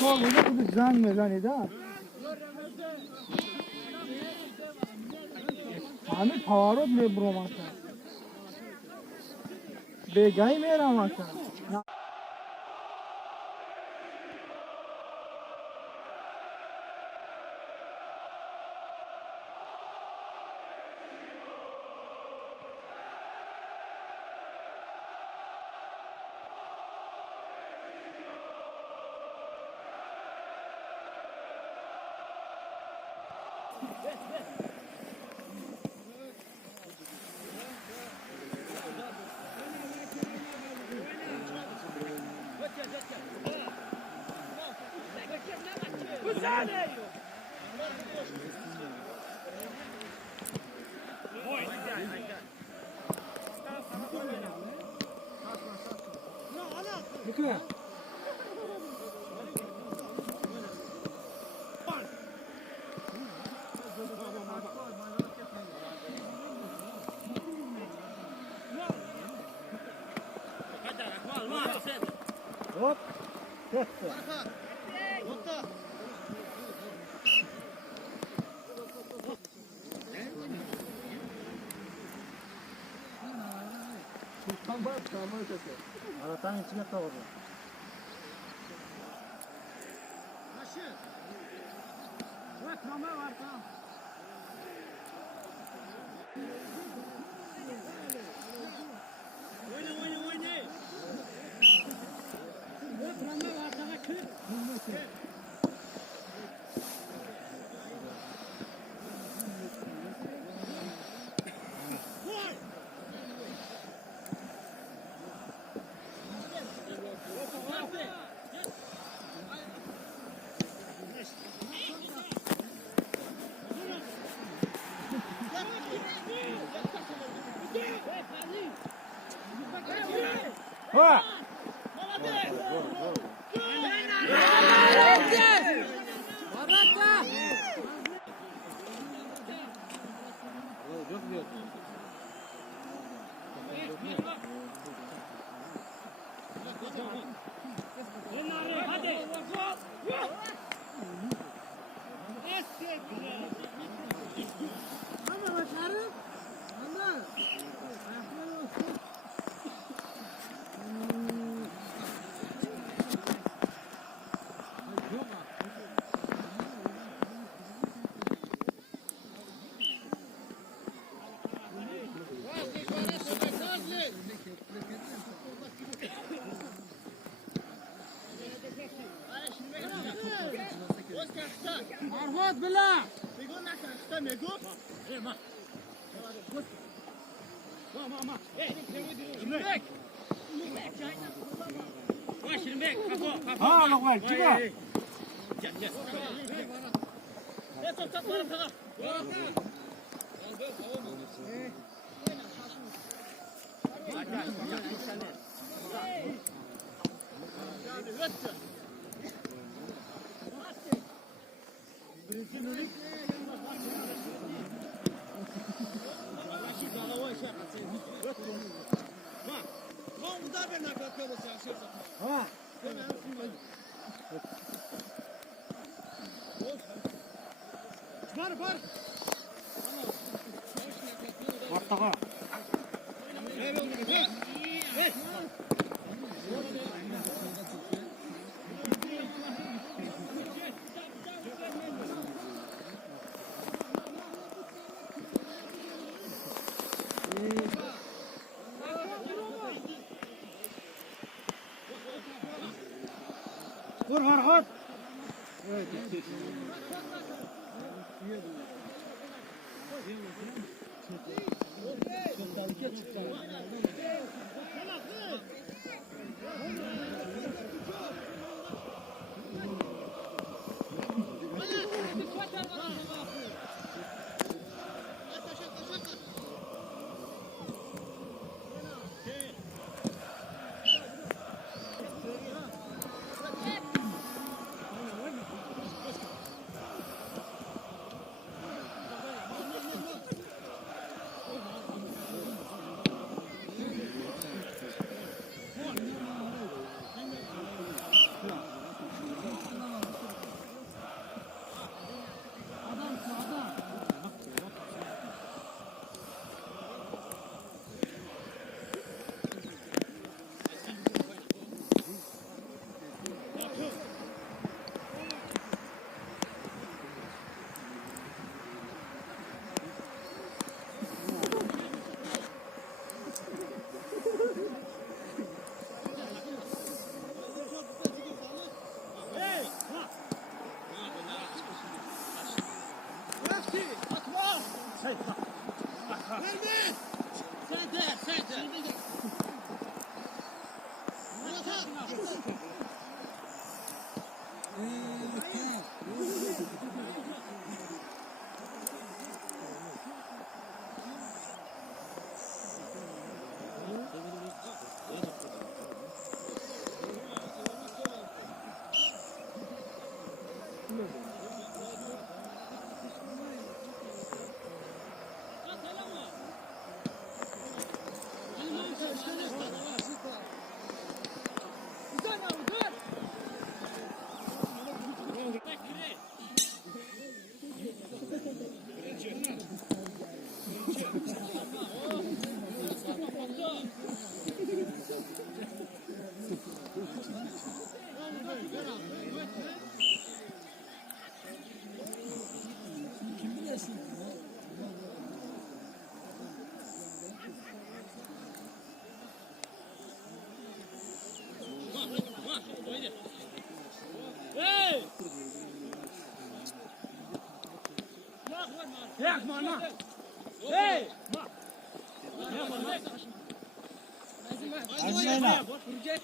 Sonra bu zan mezan da. Hami tavarot le bromata. Begay mera mata. Hop. Aratanın içine kavurdu. Nasıl? Bak mama var tamam. Oyna. Bak mama var sana kır. Ha! Marhot bila. Mego nak kita mego. Ma. Ma. Şirinbek. Vay Şirinbek. Kafa. Ha lokal çıkma. Gel. Top var sana. Var. Ortaga. Vur Farhat. Evet.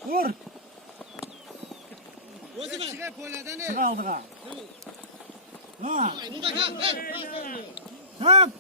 Vur. Çıra aldık ha. Ha. Tamam.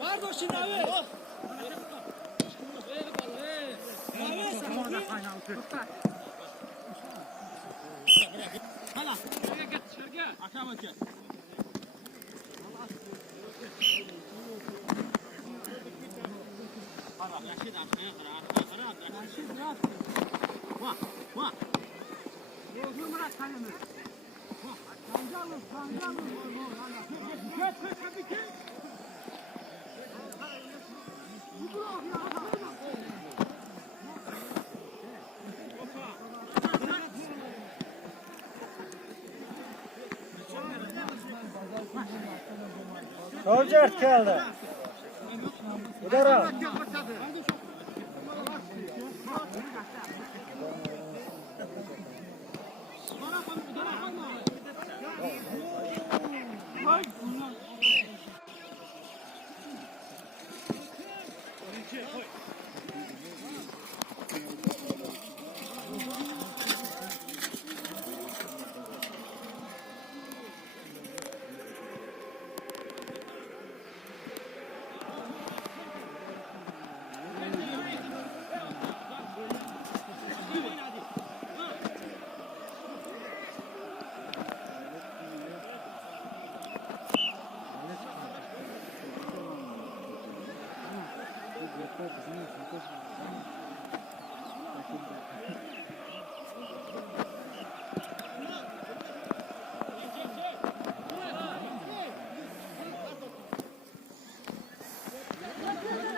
Pardon şimdi abi. Hala. Gel gel. Akşam gel. Hala yaşlı da aşağıya kadar. Yaşlı da. Vah vah. Yok Murat kalemi. Vah. Kancalı kancalı. Gel gel gel. Solcert geldi. Udara.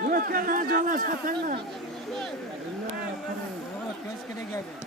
Yok lan canlar katana. Allah kaç kere geldi.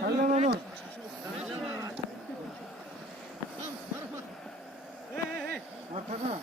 Kelle onu. Arkada.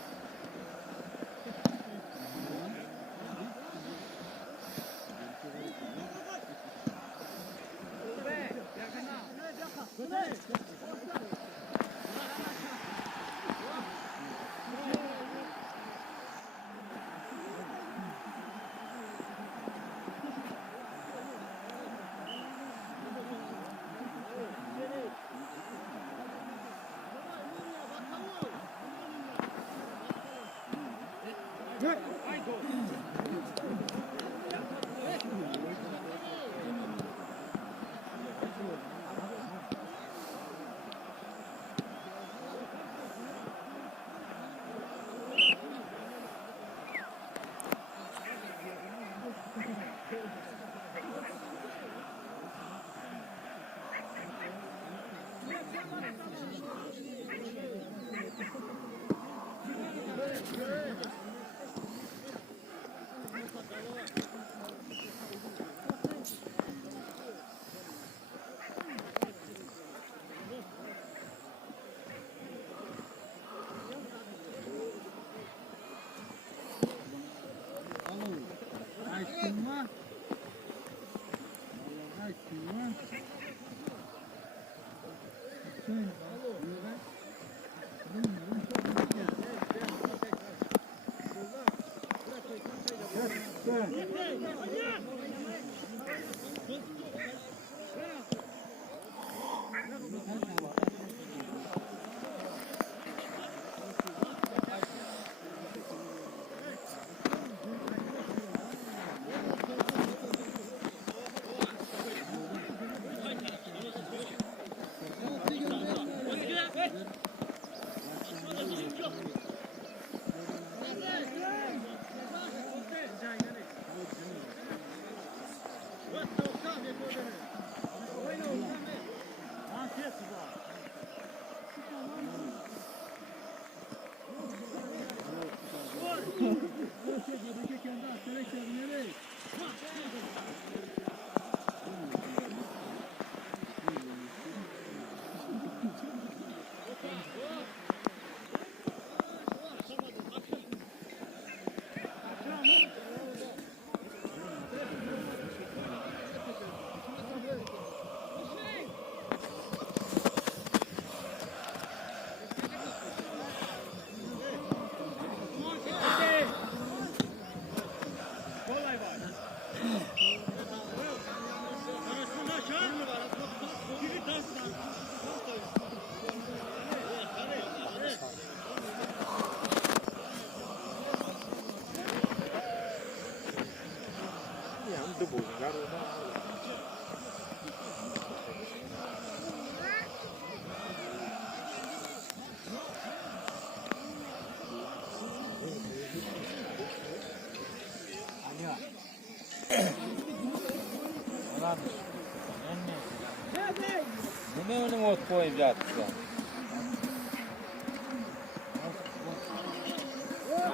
Nima uni ot qo'yib yotibdi?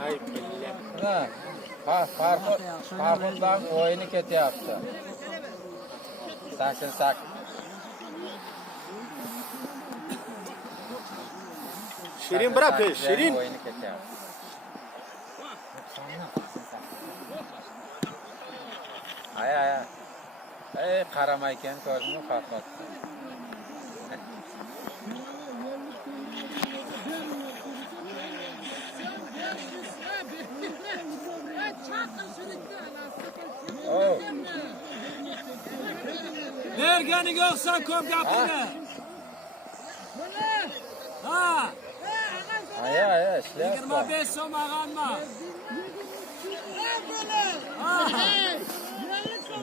Ay billah. Ha, Farhoddan o'yini ketyapti. Sakin. Shirin bırak Shirin. O'yini ketyapti. Ay, qaramaykan ko'rdingmi Farhod? Oh. Berganiga o'xsan ko'p gapirma. Ha. Aya, ishlayapti. 25 so'm ag'anma.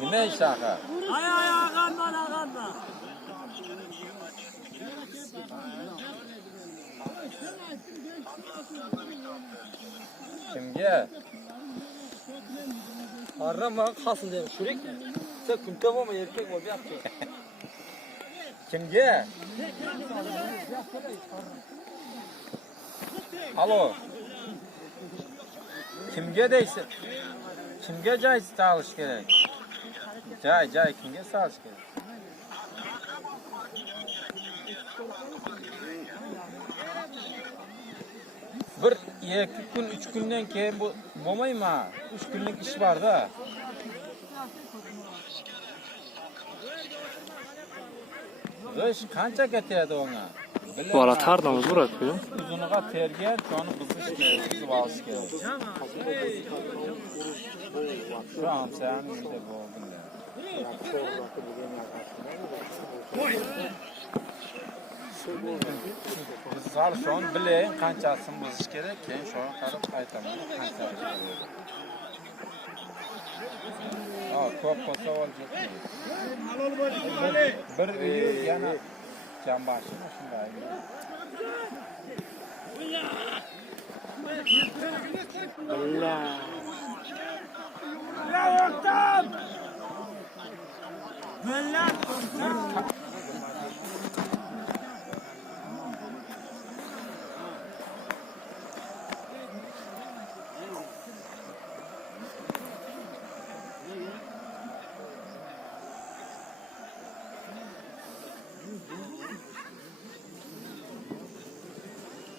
Nima ishaqa? Ay ag'anma. Kimga? Arama kalsın diye şurik. Sen kunta mı erkek ol yaptı. Kimga? Alo. Kimga deysiz? Kimga joy solish kerak? Joy kimga solish kerak? Bir 2 kun 3 kundan keyin bu bo'lmaymi? 3 kunlik ish bor-da. G'ish qancha ketadi ona? Bola tardan uzuradi. Uzuniga tergan, choni buzish kerak, buzib olish kerak. Şu an sen de bo'lding. Biz hali şu an bilayin qanchasini buzish kerak, keyin shuni qarab aytaman qancha. Ko'p savol yo'q. Malol bo'ling, Ali. Bir uyi yana jambashi shunday. Bravo Tom! Millet Tom!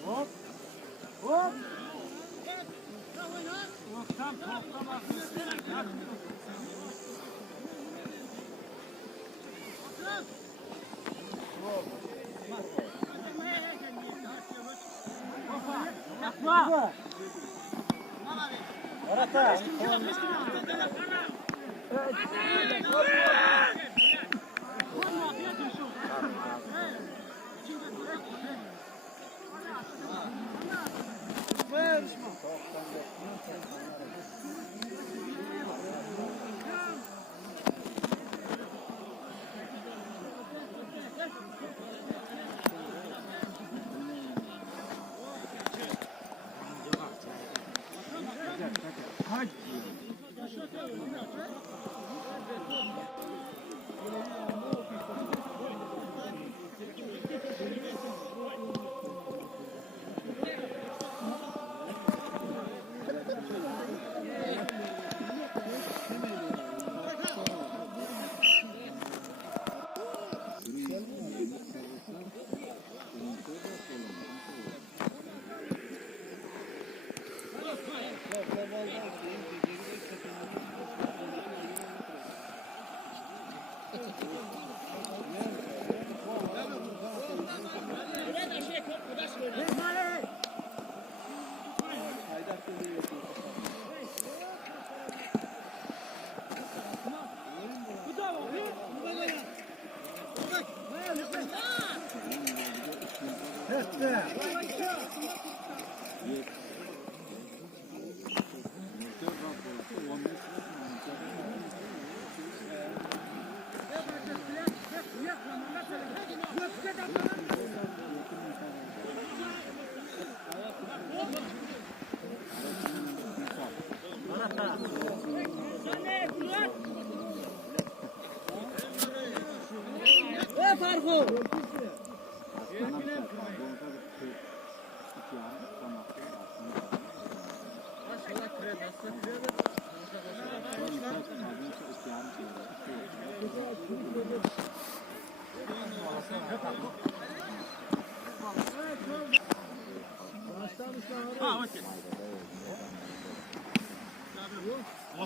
Hop! Hop! Tam toplama. Yapma. Orata.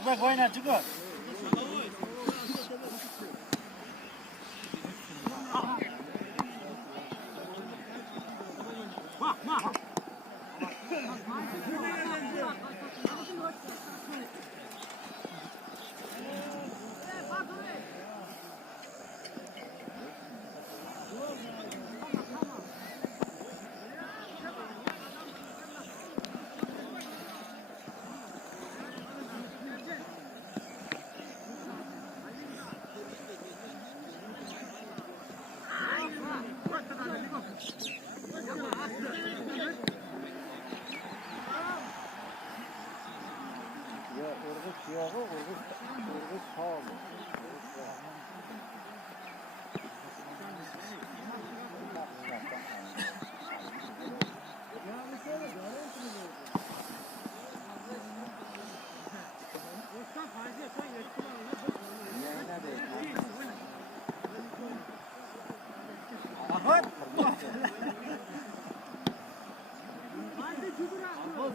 Bak oyna çıkar.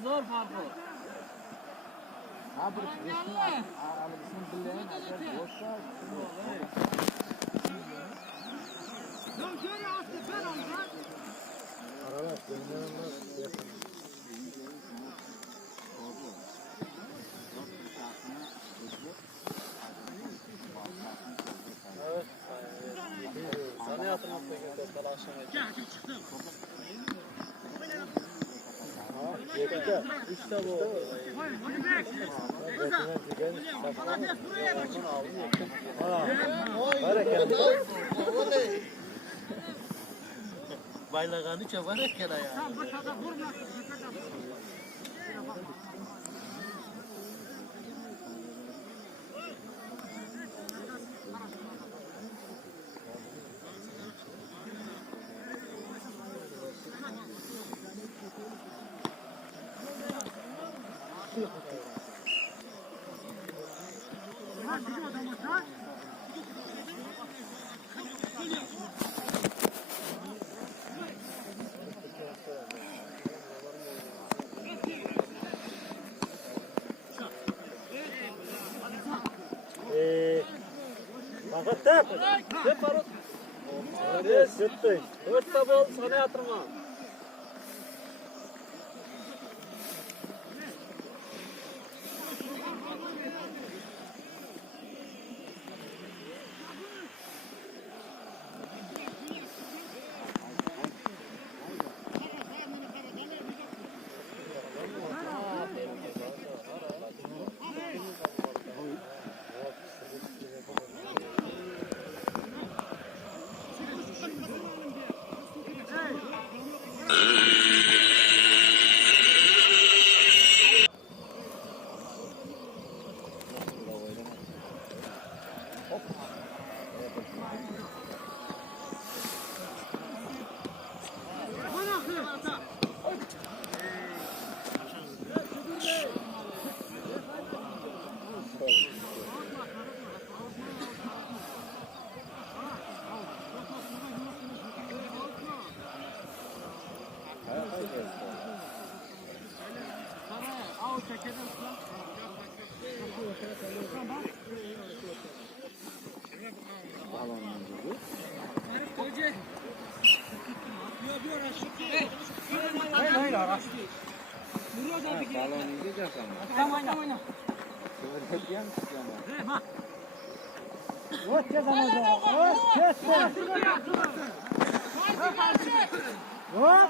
zor farkı. Ha bir resmi aralısını bilen agar boşsa Evet. Sana yatırmak da göster akşam. Üçte bu. Baylaganı çabarak kere ya. Fakat tep. Hep var. Evet, gitti. Dörtte bol sana yatırma. balon yiyeceksin ama. Tamam. Hediyen ama. Ot kes ama. Ot kes. Ot.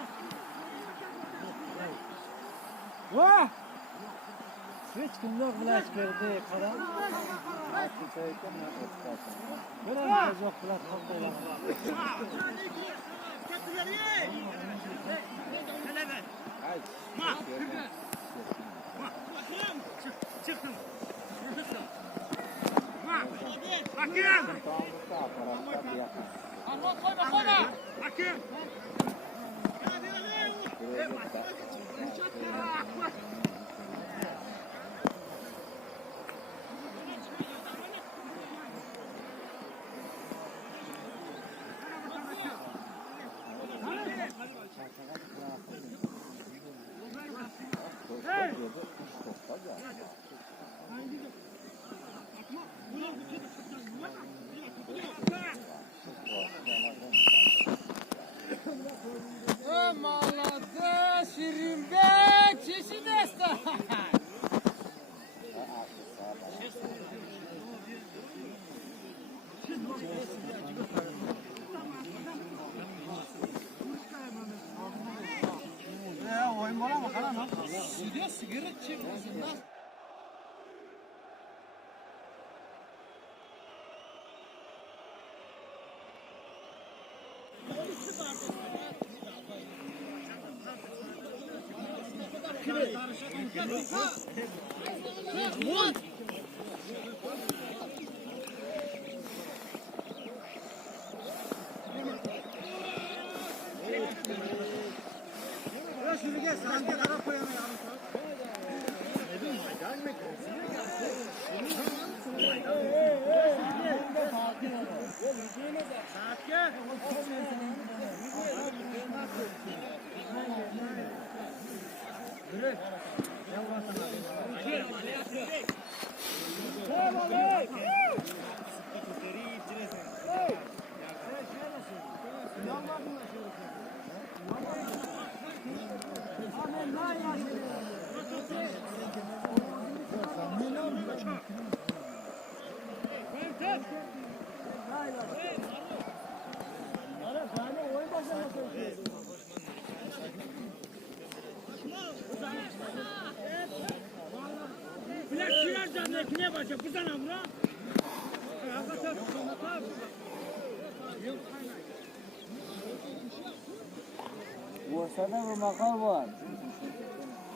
Ot. Hiç kimler flash verdi karan. Gören yok flash kaldı. Молодец, Шерембек, чеши место. Oyun var ama karan. Sigara çekmesin lan. Şunu gel, sen gel ara koyana yarım saat. Bilek şirar zannetine başa bu sana bura. Bursa'da bir makal var.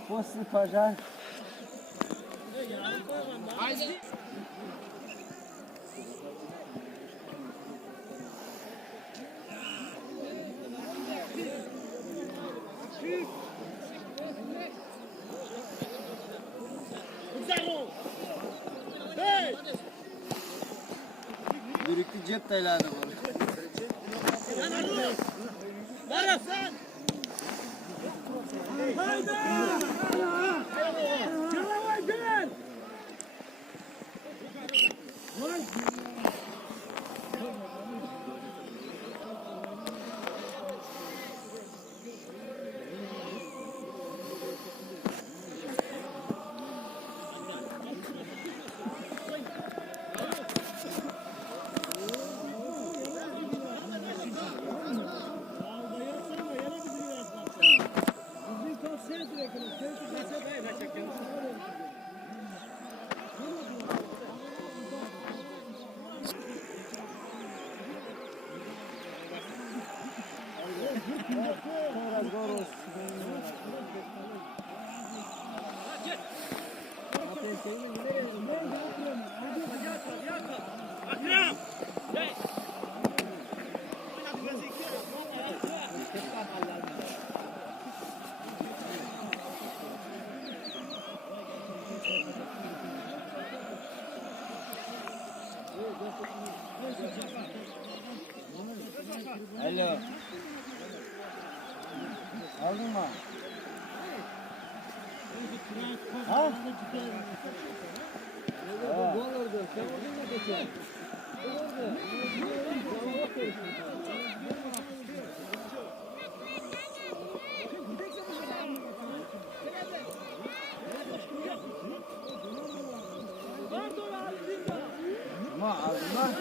Posti Paşa. Birikti cep tayladı bu. Alo. Aldın mı? Ha? Ama aldın mı?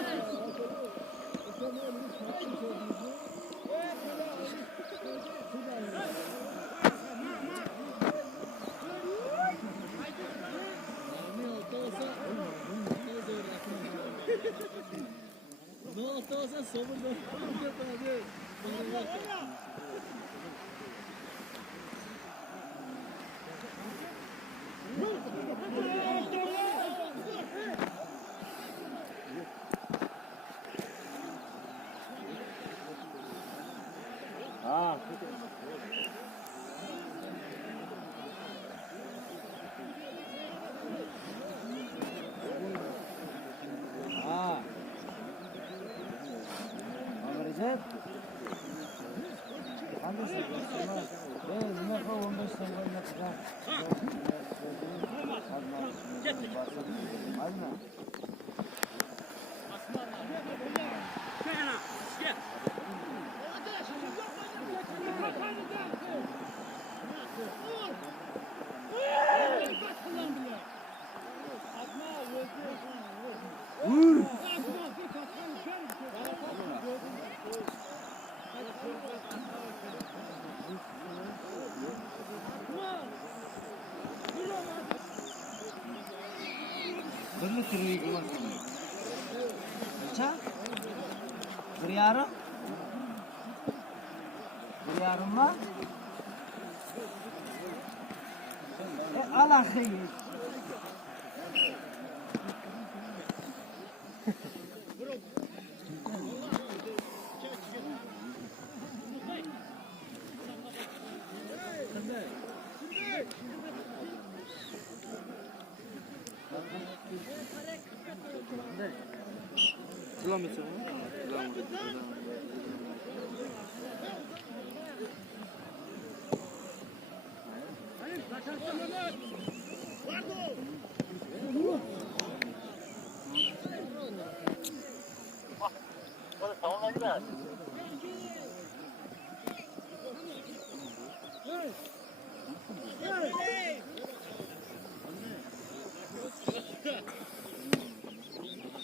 Ha. Ha. Recep. Hangisi? Ne kadar 15 sene ne kadar? Alma. Vur. Bunu sürüyü kullanın. Acha? Buraya Buraya mı? Allah hayır. Kilometre mi? Yaz.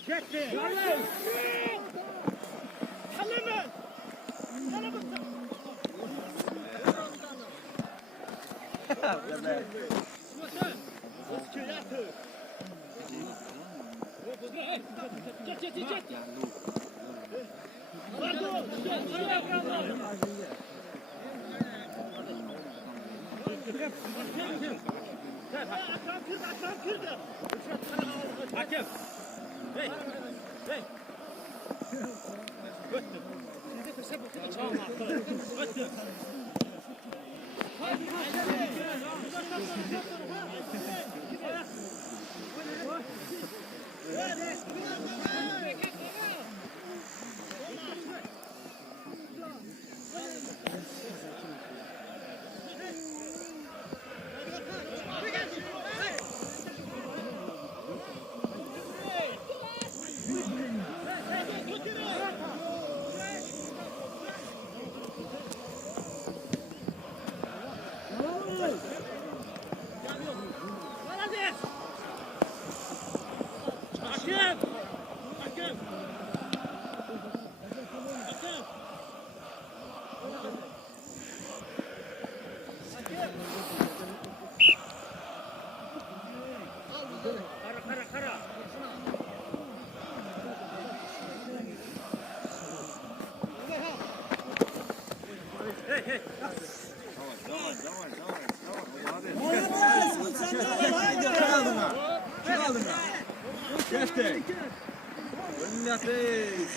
Çekti. Hakem. Hey. Hey. Hakem. Hakem. Kara kara. Hey hey. Geçti. Önüne atayım.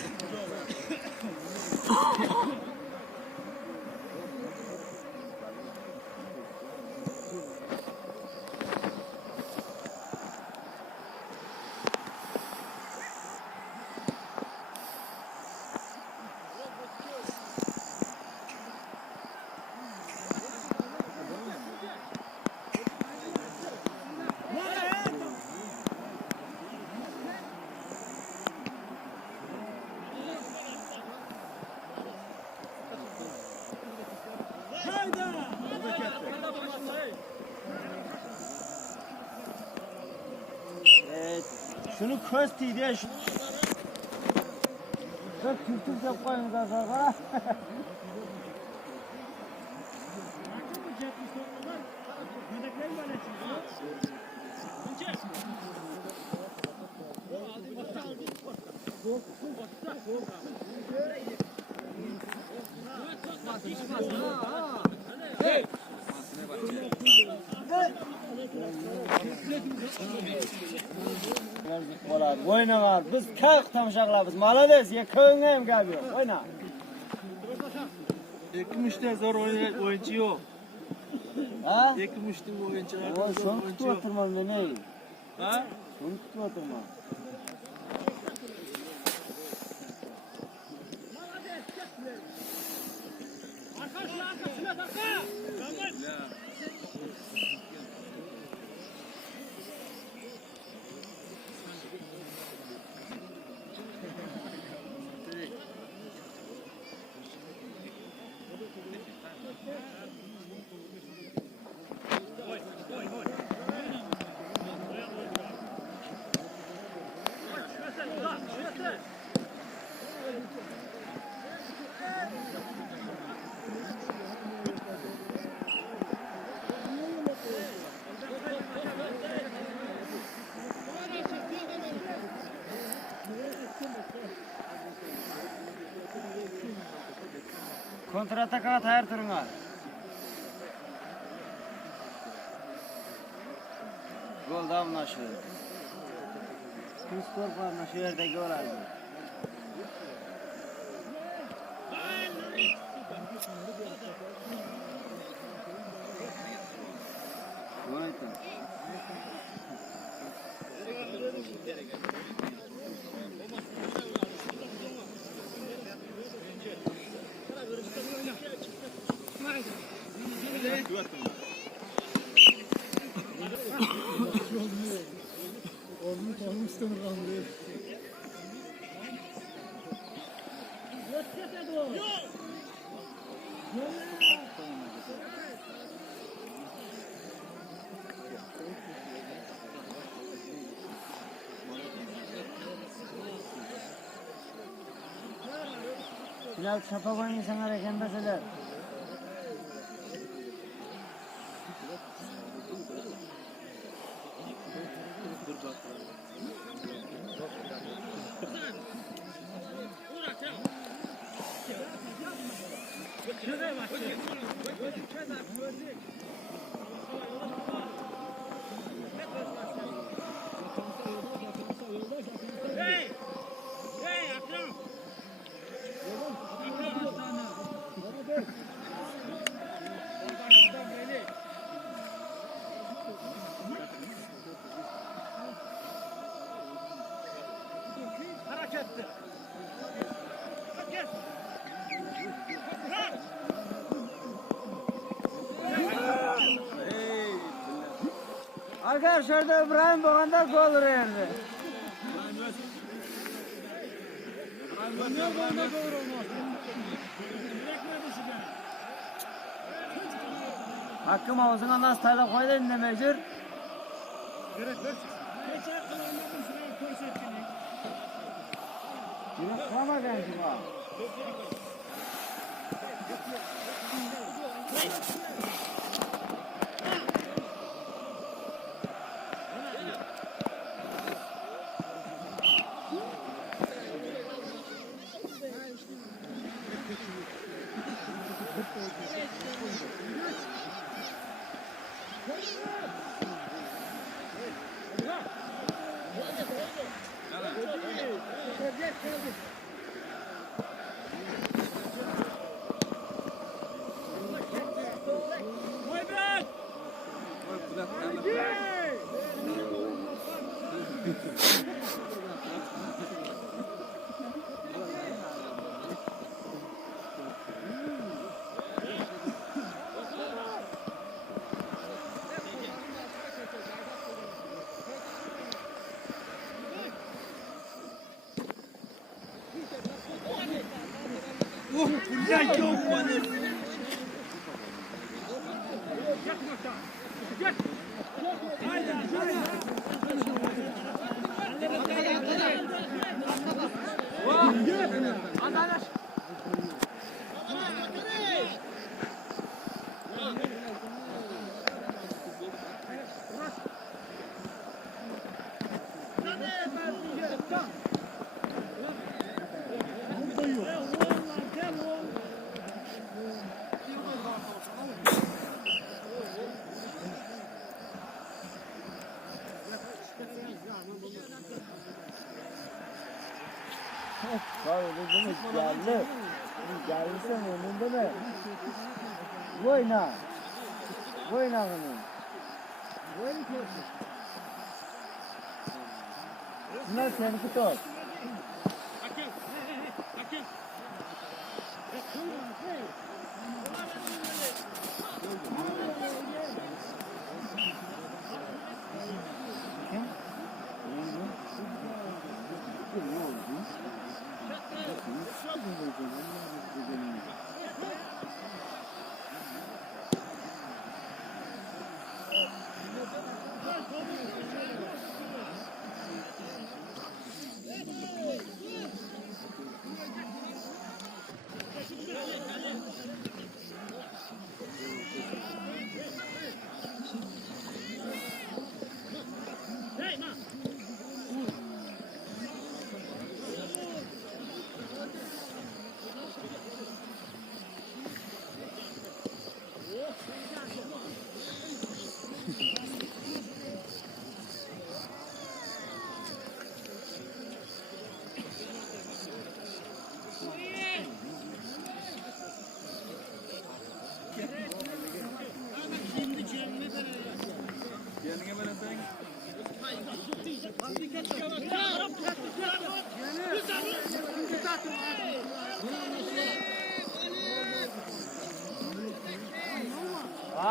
Şunu köstü diye şu. Çok kültür yapmayın kazara. Oyna var. Biz kalk tamşaklar biz. Malades ya köyüne hem geliyor. Oyna. Ekmişte zor oyuncu yok. Ha? Ekmişte oyuncular. O şunu tutup oturmam ne neyim? Ha? Şunu tutup oturmam. Kontrataka tayar turunlar. Gol damlaşı. Skor parna şu yerde gol aldı. Gol ettim. Biraz çapa koyun insanlar ekendeseler. Arkadaşlar da İbrahim Boğan'da gol verdi. Hakkım ağzına nasıl tayla koydu ne mecbur? Yürek kama gençim ha. Geldi. Gelirsen önünde mi? Oyna. Oyna bunu. Bunlar seninki top.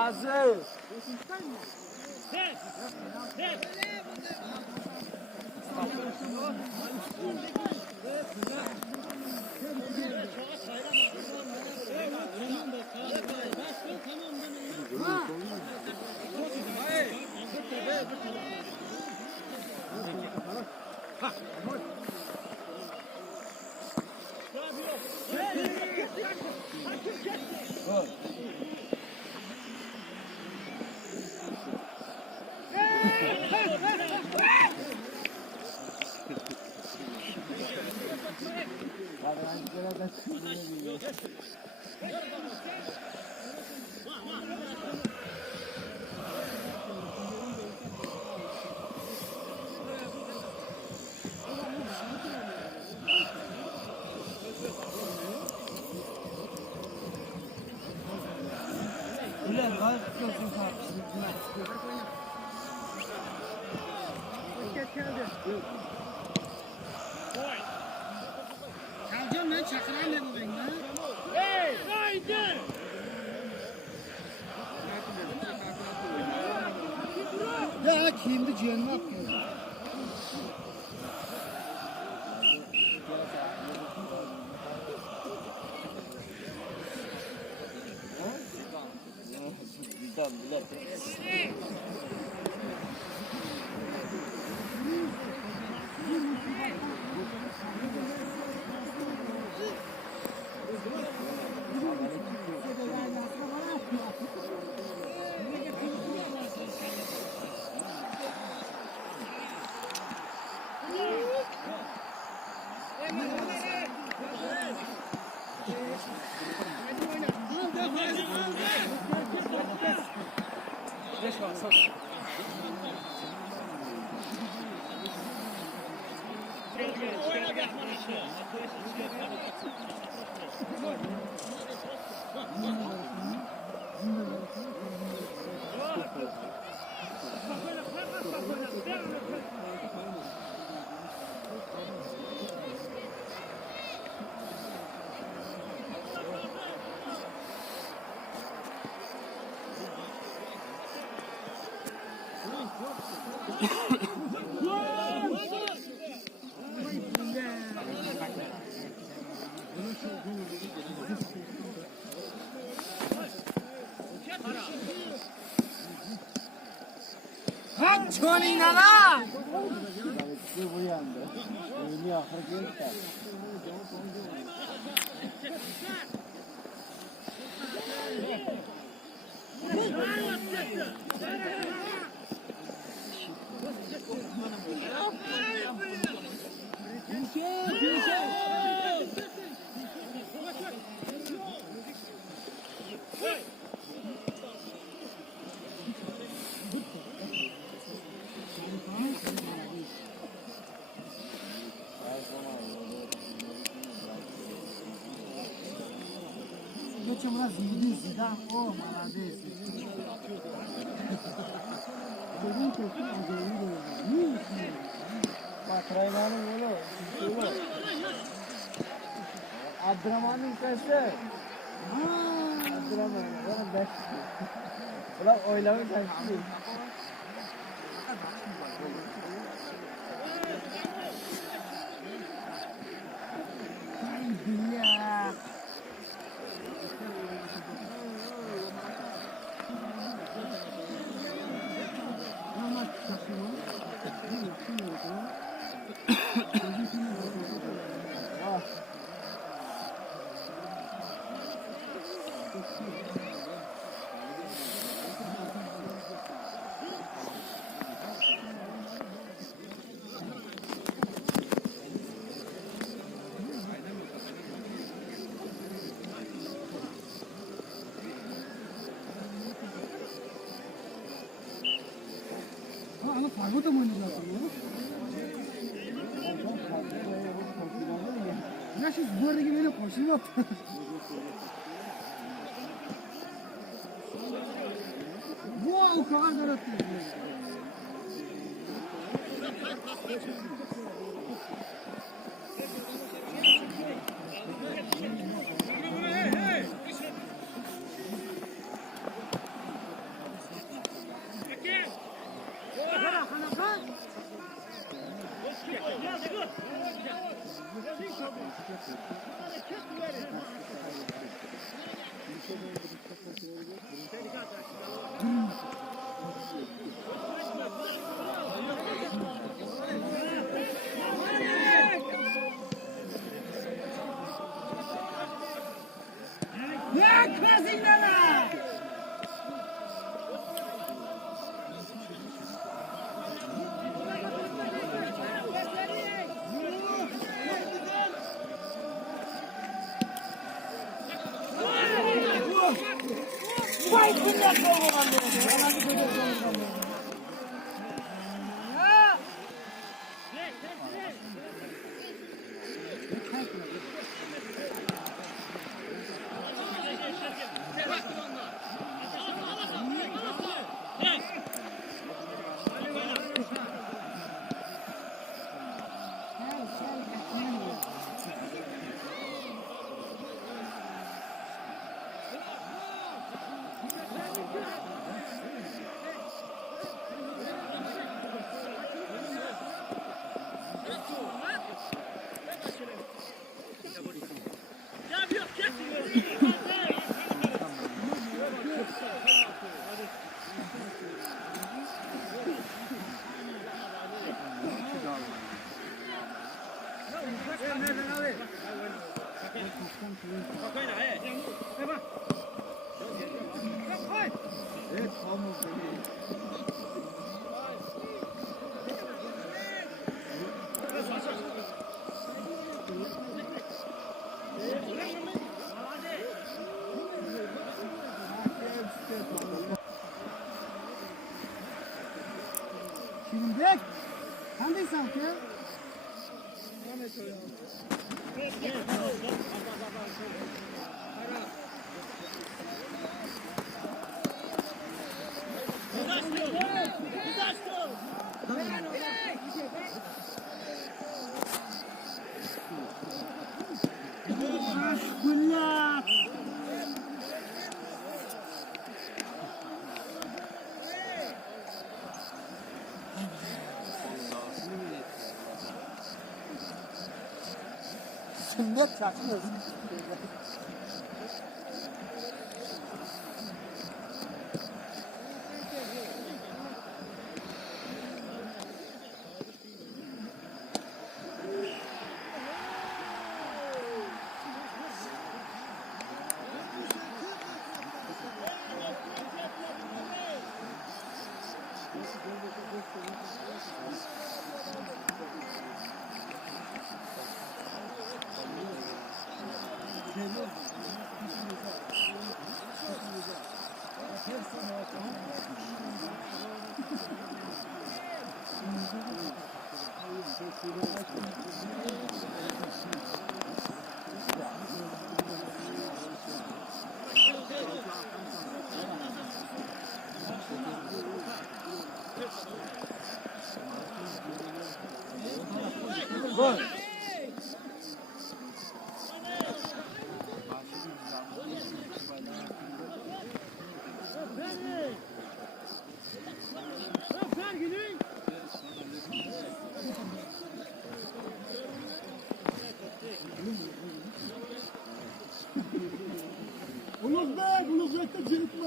Hazır. Ulan var tutmasın kardeşim. Kalcan ben çakıran ne bu ben ya? Hey! Haydi! Ya kimdi ciğerini yapıyor? Tamam, güzel. Hak çonina la! Bu yandı. Oyunu ahır göster. Geçen biraz Zidane, o malades. Dedim ki, Bak Rayman'ın oğlu. Abdurrahman'ın sesi. Abdurrahman. Bana beş. Ulan oylamış açtı. Ya. Ama farklı da mı oynayacaksın ya? Ya şu buradaki böyle koşuyor. Bu o kadar yaratıyor. Ne kızıyla lan? Vay bunlar sormadan beni. Şimdi hangi sanki? Bunlar. Sünnet çakmıyor. Gol. Uluzbek da cırıtma.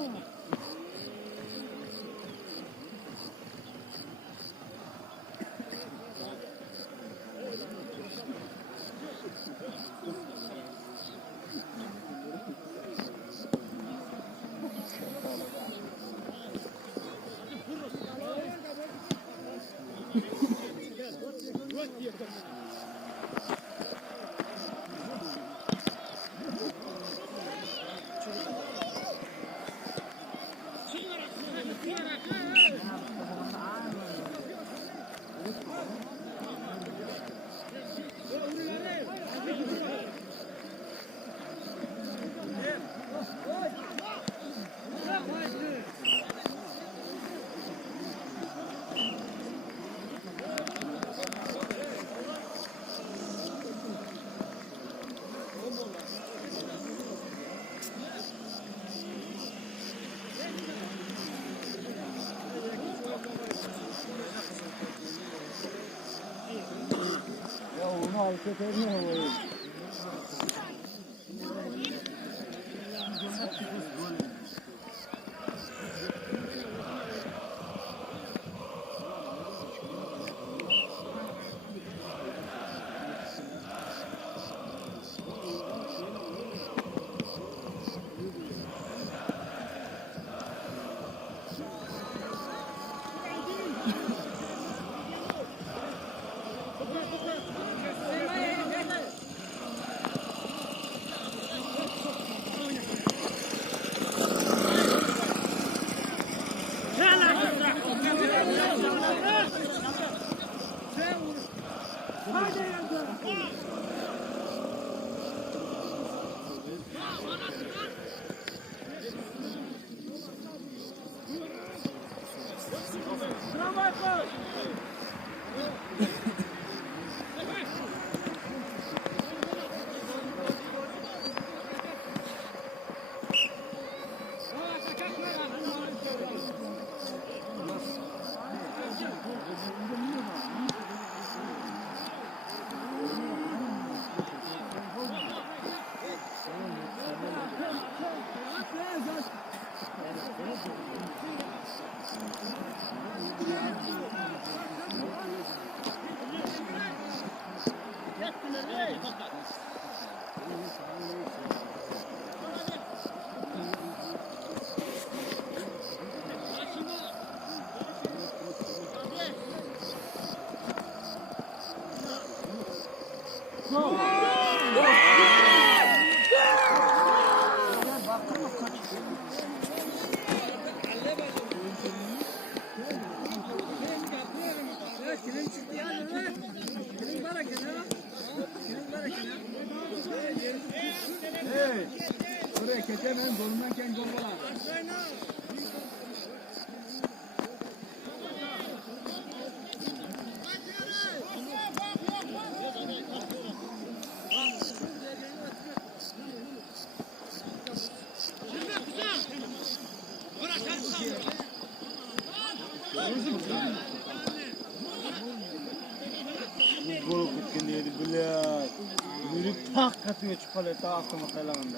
hareket ediyor. Dolundan kendi gol var. Gol kutkindeydi bilet. Yürüp tak katıyor çıkalıyor ta aklıma kalanında.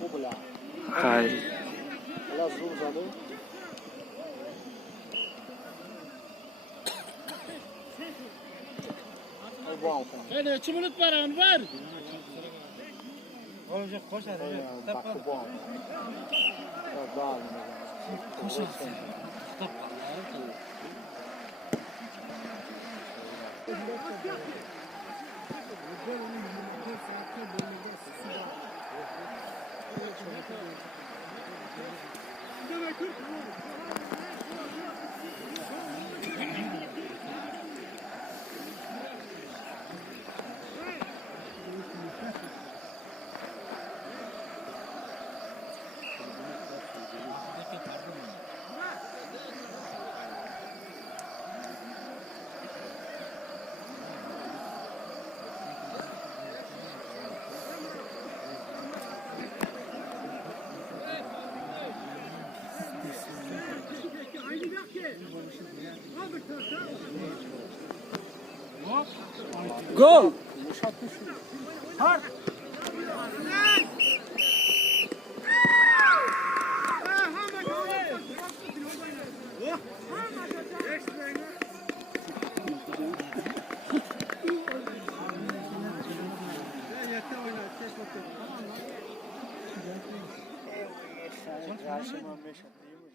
Bu bula. Hayır. Biraz zor uzadı. Bu altı. Hadi 2 minut var Anvar. Olacak koşar. Bak bu altı. Daha alın. Koşar. Gol. Yaşamam 5 atlayayım.